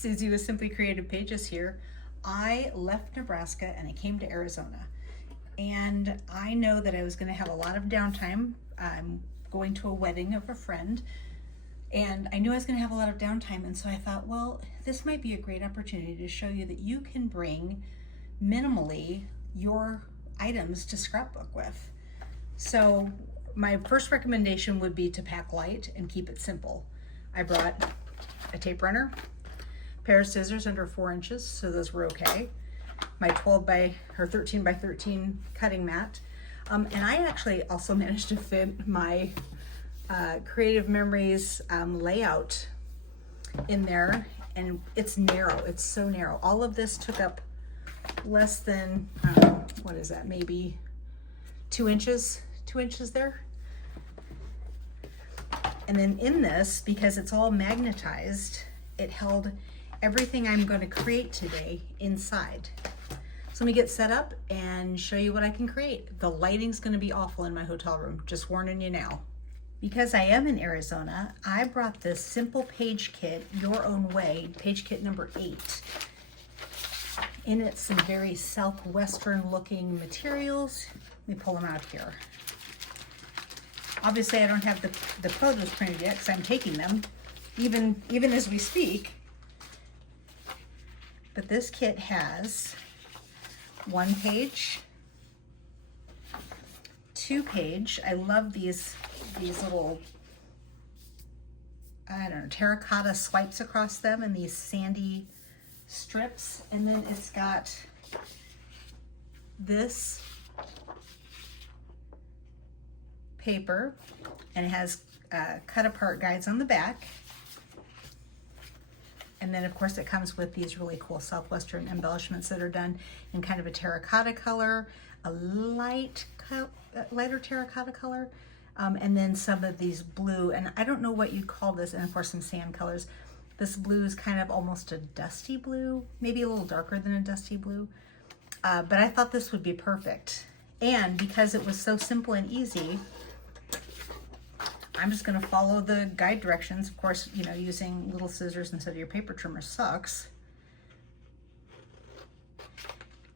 Susie with Simply Creative Pages here. I left Nebraska and I came to Arizona. And I know that I was going to have a lot of downtime. I'm going to a wedding of a friend. And I knew I was going to have a lot of downtime. And so I thought, well, this might be a great opportunity to show you that you can bring minimally your items to scrapbook with. So my first recommendation would be to pack light and keep it simple. I brought a tape runner, pair of scissors under 4 inches, so those were okay. My 13 by 13 cutting mat. And I actually also managed to fit my Creative Memories layout in there, and it's narrow, it's so narrow. All of this took up less than, what is that, maybe 2 inches there. And then in this, because it's all magnetized, it held everything I'm going to create today inside. So let me get set up and show you what I can create. The lighting's going to be awful in my hotel room, just warning you now. Because I am in Arizona, I brought this simple page kit, Your Own Way, page kit number 8. In it, some very southwestern looking materials. Let me pull them out here. Obviously, I don't have the photos printed yet because I'm taking them, even as we speak. But this kit has 1 page, 2 page. I love these little, I don't know, terracotta swipes across them and these sandy strips. And then it's got this paper, and it has cut apart guides on the back. And then of course it comes with these really cool southwestern embellishments that are done in kind of a terracotta color, a lighter terracotta color, and then some of these blue, and I don't know what you call this, and of course some sand colors. This blue is kind of almost a dusty blue, maybe a little darker than a dusty blue, but I thought this would be perfect. And because it was so simple and easy, I'm just going to follow the guide directions. Of course, you know, using little scissors instead of your paper trimmer sucks.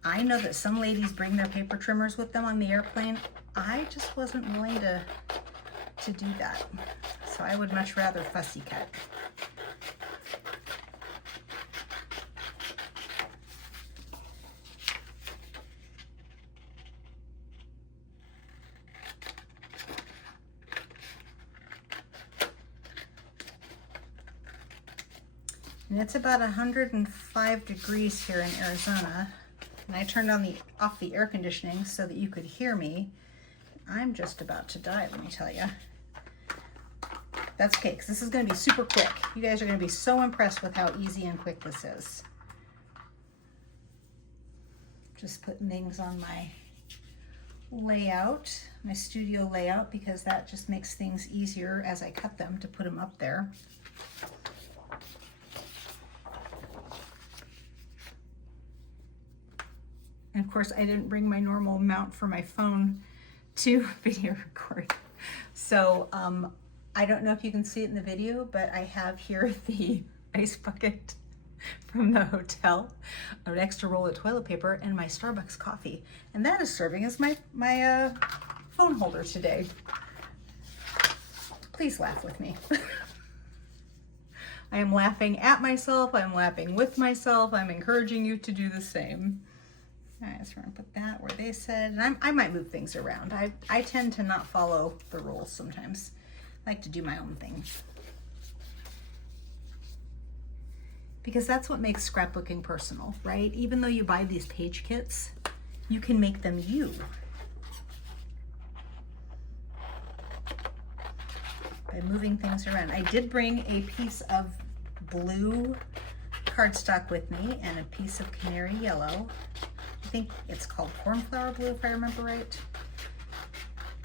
I know that some ladies bring their paper trimmers with them on the airplane. I just wasn't willing to do that. So I would much rather fussy cut. And it's about 105 degrees here in Arizona. And I turned off the air conditioning so that you could hear me. I'm just about to die, let me tell you. That's okay, because this is going to be super quick. You guys are going to be so impressed with how easy and quick this is. Just putting things on my layout, my studio layout, because that just makes things easier as I cut them to put them up there. And of course, I didn't bring my normal mount for my phone to video record. So I don't know if you can see it in the video, but I have here the ice bucket from the hotel, an extra roll of toilet paper, and my Starbucks coffee. And that is serving as my phone holder today. Please laugh with me. I am laughing at myself, I'm laughing with myself, I'm encouraging you to do the same. I just want to put that where they said, and I might move things around. I tend to not follow the rules sometimes. I like to do my own thing. Because that's what makes scrapbooking personal, right? Even though you buy these page kits, you can make them you. By moving things around. I did bring a piece of blue cardstock with me and a piece of canary yellow. I think it's called Cornflower Blue, if I remember right.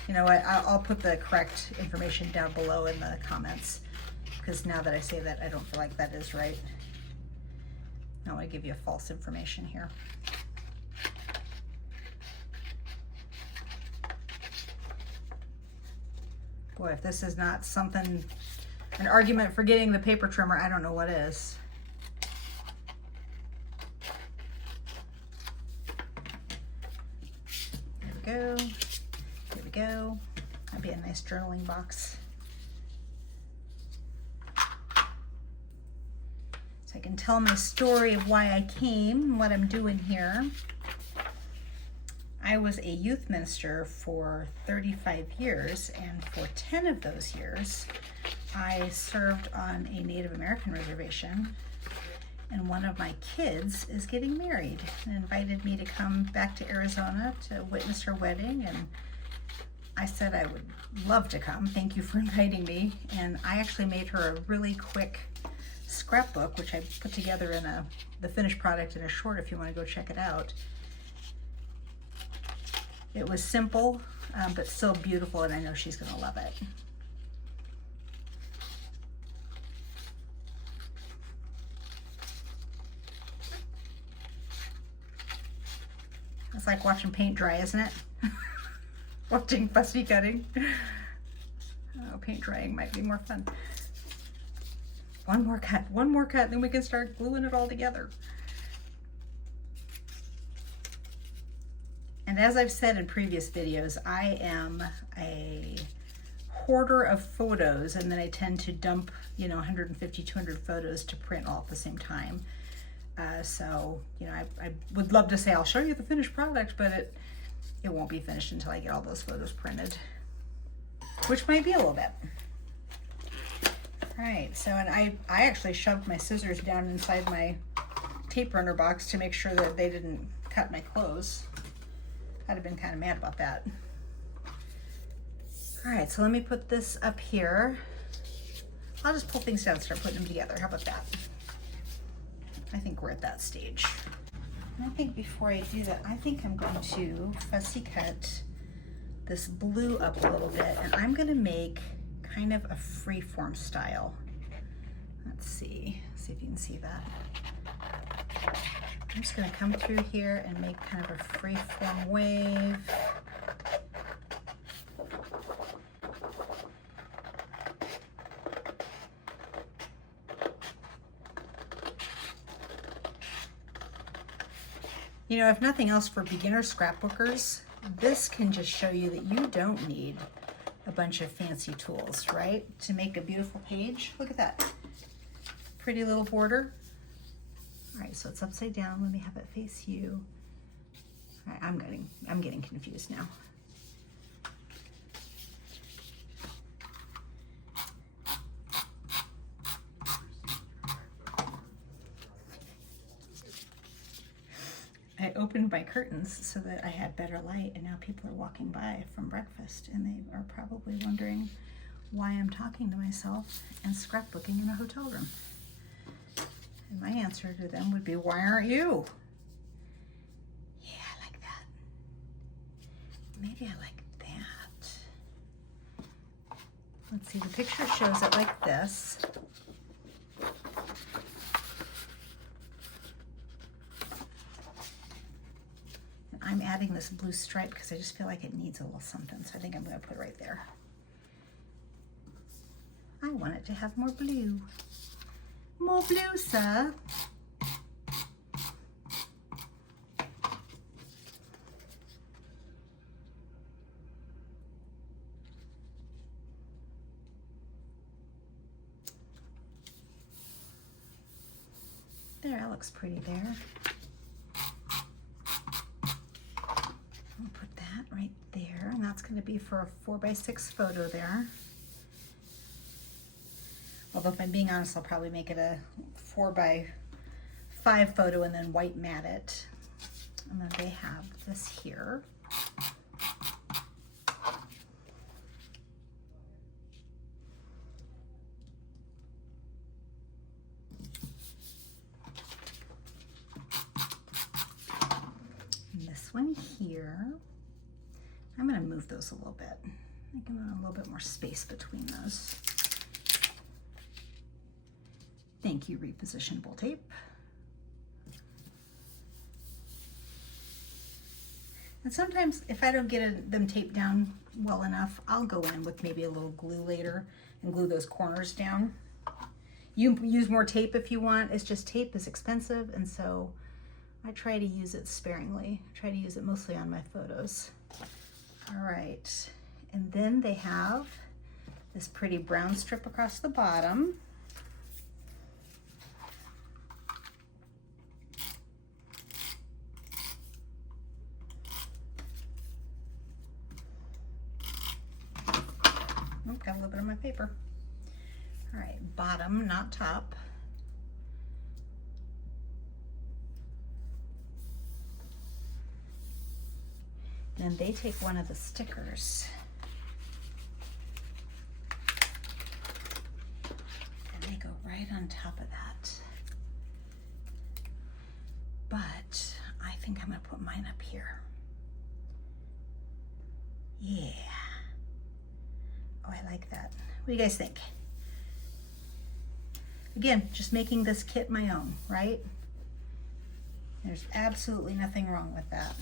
You know what, I'll put the correct information down below in the comments, because now that I say that, I don't feel like that is right. I don't want to give you false information here. Boy, if this is not something, an argument for getting the paper trimmer, I don't know what is. be a nice journaling box. So I can tell my story of why I came and what I'm doing here. I was a youth minister for 35 years, and for 10 of those years, I served on a Native American reservation, and one of my kids is getting married and invited me to come back to Arizona to witness her wedding, and I said I would love to come. Thank you for inviting me. And I actually made her a really quick scrapbook, which I put together in the finished product in a short if you want to go check it out. It was simple, but still beautiful, and I know she's going to love it. It's like watching paint dry, isn't it? Watching fussy cutting. Oh, paint drying might be more fun. One more cut, and then we can start gluing it all together. And as I've said in previous videos, I am a hoarder of photos, and then I tend to dump, 150, 200 photos to print all at the same time. So, I would love to say I'll show you the finished product, but it won't be finished until I get all those photos printed, which might be a little bit. All right, so and I actually shoved my scissors down inside my tape runner box to make sure that they didn't cut my clothes. I'd have been kind of mad about that. All right, so let me put this up here. I'll just pull things down and start putting them together. How about that? I think we're at that stage. And I think before I do that, I think I'm going to fussy cut this blue up a little bit, and I'm gonna make kind of a free-form style. Let's see if you can see that. I'm just gonna come through here and make kind of a free-form wave. If nothing else, for beginner scrapbookers, this can just show you that you don't need a bunch of fancy tools, right? To make a beautiful page. Look at that. Pretty little border. All right, so it's upside down. Let me have it face you. All right, I'm getting confused now. I opened my curtains so that I had better light, and now people are walking by from breakfast, and they are probably wondering why I'm talking to myself and scrapbooking in a hotel room. And my answer to them would be, why aren't you? Yeah, I like that. Maybe I like that. Let's see, the picture shows it like this. I'm adding this blue stripe because I just feel like it needs a little something, so I think I'm going to put it right there. I want it to have more blue. More blue, sir. There, that looks pretty there. I'll put that right there, and that's going to be for a 4x6 photo there. Although if I'm being honest, I'll probably make it a 4x5 photo and then white mat it. And then they have this here. And this one here, I'm going to move those a little bit. I can want a little bit more space between those. Thank you, Repositionable Tape. And sometimes if I don't get them taped down well enough, I'll go in with maybe a little glue later and glue those corners down. You can use more tape if you want. It's just tape is expensive, and so I try to use it sparingly. I try to use it mostly on my photos. All right, And then they have this pretty brown strip across the bottom. Oh, got a little bit of my paper. All right, bottom, not top. Then they take one of the stickers and they go right on top of that. But I think I'm gonna put mine up here. Yeah. Oh, I like that. What do you guys think? Again, just making this kit my own, right? There's absolutely nothing wrong with that.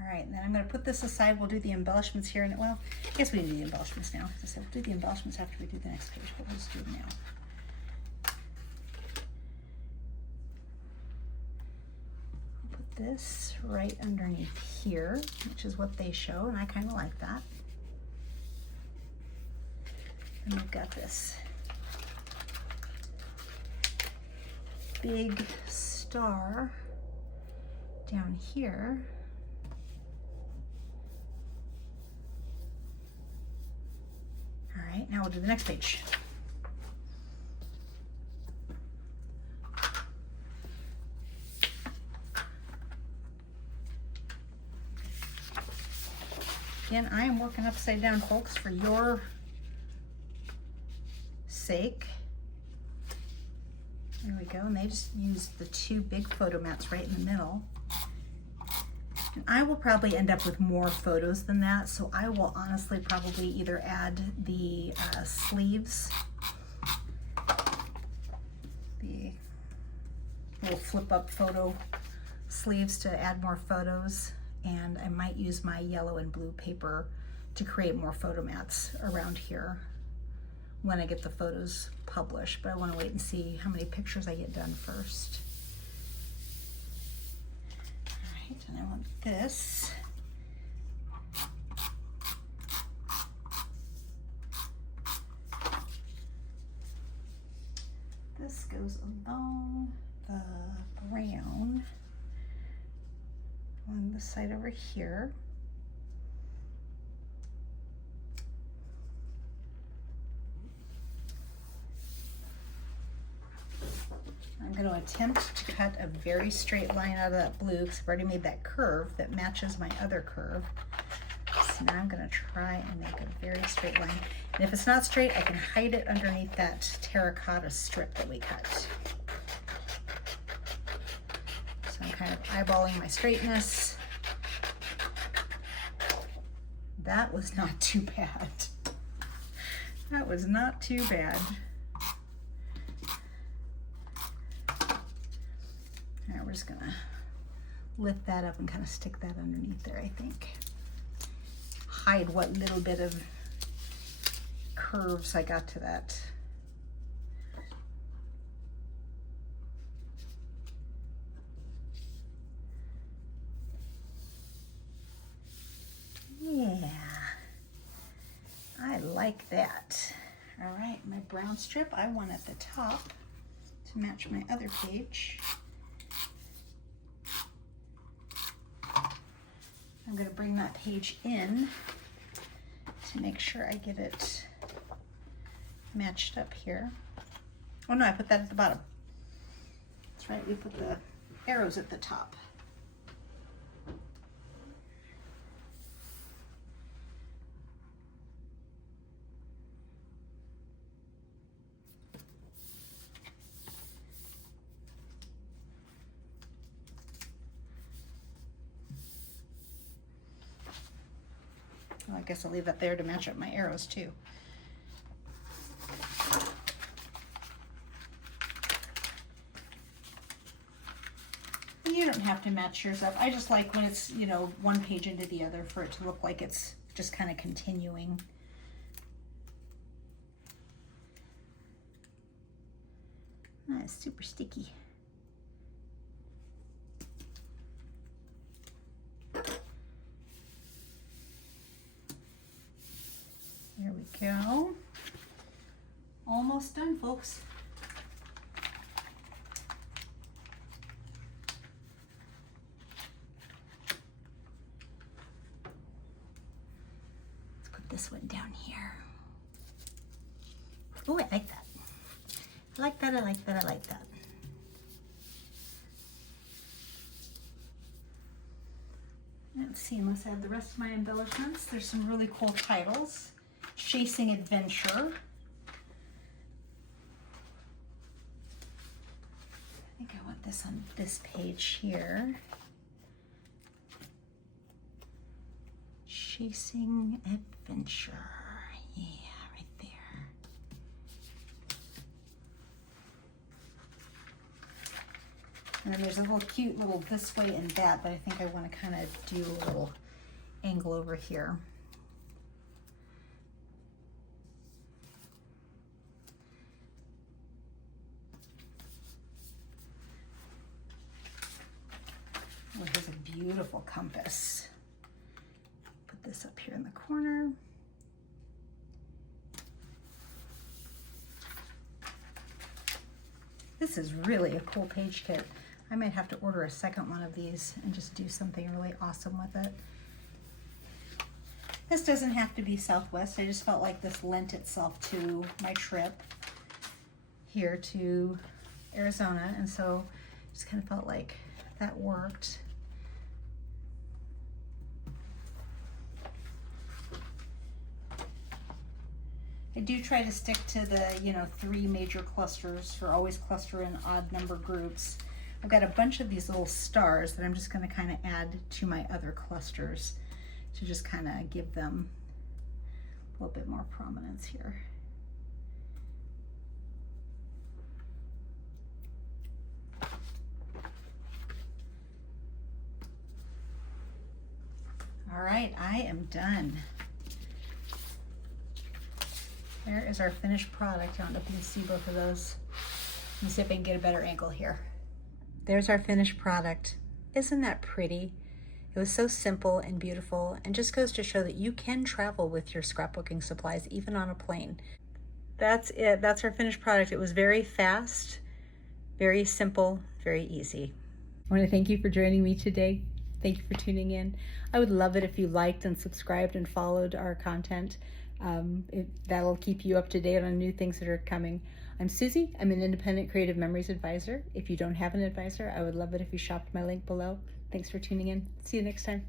All right, and then I'm going to put this aside. We'll do the embellishments here. And well, I guess we can do the embellishments now. I said we'll do the embellishments after we do the next page, but we'll just do them now. Put this right underneath here, which is what they show, and I kind of like that. And we've got this big star down here. All right, now we'll do the next page. Again, I am working upside down, folks, for your sake. There we go, and they just used the two big photo mats right in the middle. And I will probably end up with more photos than that, so I will honestly probably either add the sleeves, the little flip-up photo sleeves to add more photos, and I might use my yellow and blue paper to create more photo mats around here when I get the photos published, but I want to wait and see how many pictures I get done first. And I want this. This goes along the brown on the side over here. I'm going to attempt to cut a very straight line out of that blue because I've already made that curve that matches my other curve. So now I'm going to try and make a very straight line. And if it's not straight, I can hide it underneath that terracotta strip that we cut. So I'm kind of eyeballing my straightness. That was not too bad. That was not too bad. We're just gonna lift that up and kind of stick that underneath there, I think. Hide what little bit of curves I got to that. Yeah, I like that. All right, my brown strip I want at the top to match my other page. I'm going to bring that page in to make sure I get it matched up here. Oh no, I put that at the bottom. That's right, we put the arrows at the top. Well, I guess I'll leave that there to match up my arrows too. You don't have to match yours up. I just like when it's, you know, one page into the other for it to look like it's just kind of continuing. Ah, it's super sticky. There we go. Almost done, folks. Let's put this one down here. Oh, I like that. I like that, I like that, I like that. Let's see, unless I have the rest of my embellishments. There's some really cool titles. Chasing Adventure. I think I want this on this page here. Chasing Adventure. Yeah, right there. And then there's a little cute little this way and that, but I think I want to kind of do a little angle over here. Oh, here's a beautiful compass. Put this up here in the corner. This is really a cool page kit. I might have to order a second one of these and just do something really awesome with it. This doesn't have to be Southwest. I just felt like this lent itself to my trip here to Arizona, and so just kind of felt like that worked. I do try to stick to the, 3 major clusters, or always cluster in odd number groups. I've got a bunch of these little stars that I'm just going to kind of add to my other clusters to just kind of give them a little bit more prominence here. All right, I am done. There is our finished product. I don't know if you can see both of those. Let me see if I can get a better angle here. There's our finished product. Isn't that pretty? It was so simple and beautiful, and just goes to show that you can travel with your scrapbooking supplies, even on a plane. That's it. That's our finished product. It was very fast, very simple, very easy. I want to thank you for joining me today. Thank you for tuning in. I would love it if you liked and subscribed and followed our content. That'll keep you up to date on new things that are coming. I'm Susie. I'm an independent creative memories advisor. If you don't have an advisor, I would love it if you shopped my link below. Thanks for tuning in. See you next time.